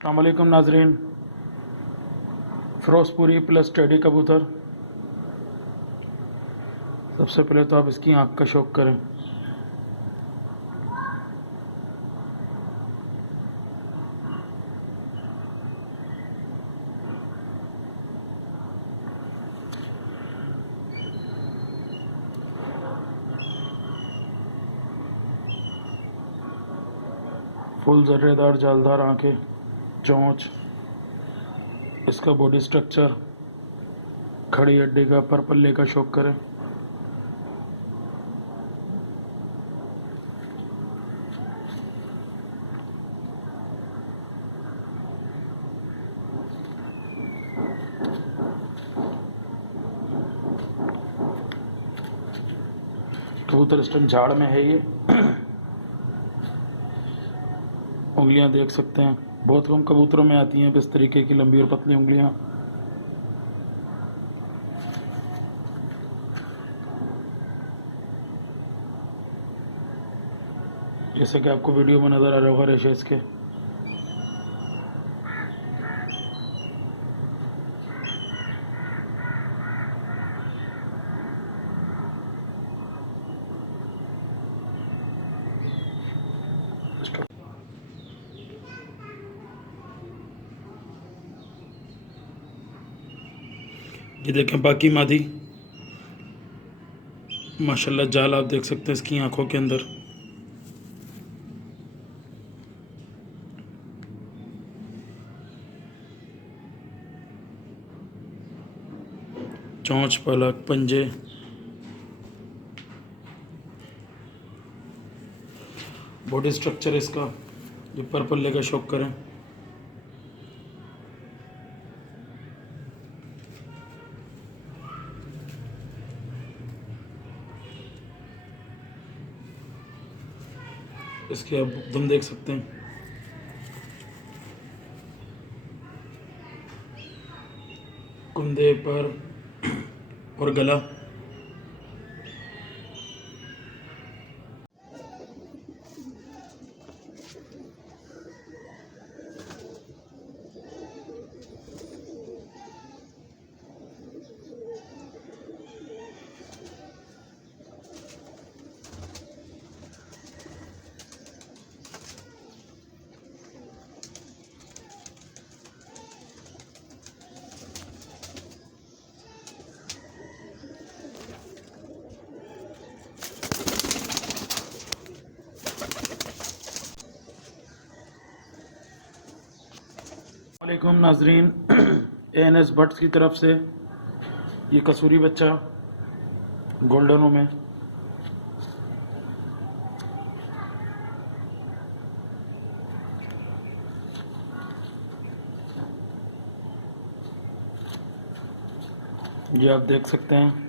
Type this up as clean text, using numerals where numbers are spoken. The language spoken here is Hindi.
अस्सलामुअलैकुम नाजरीन। फिरोजपुरी प्लस टेडी कबूतर। सबसे पहले तो आप इसकी आँख का शौक करें। फुल जर्रेदार जालदार आँखें, चोंच, इसका बॉडी स्ट्रक्चर, खड़ी हड्डी का पर पल्ले का शौक करें। कबूतर इस टाइम झाड़ में है। ये उंगलियां देख सकते हैं, बहुत कम कबूतरों में आती हैं इस तरीके की लंबी और पतली उंगलियां। जैसे कि आपको वीडियो में नज़र आ रहा होगा रेशे इसके। ये देखें बाकी मादी, माशाल्लाह जाल आप देख सकते हैं इसकी आंखों के अंदर। चोंच, पलक, पंजे, बॉडी स्ट्रक्चर इसका, जो पर पल्ले का शौक करें। इसके आप दम देख सकते हैं, कुंदे पर और गला। वालेकुम नाजरीन, ANS बट्स की तरफ से ये कसूरी बच्चा गोल्डनों में। ये आप देख सकते हैं।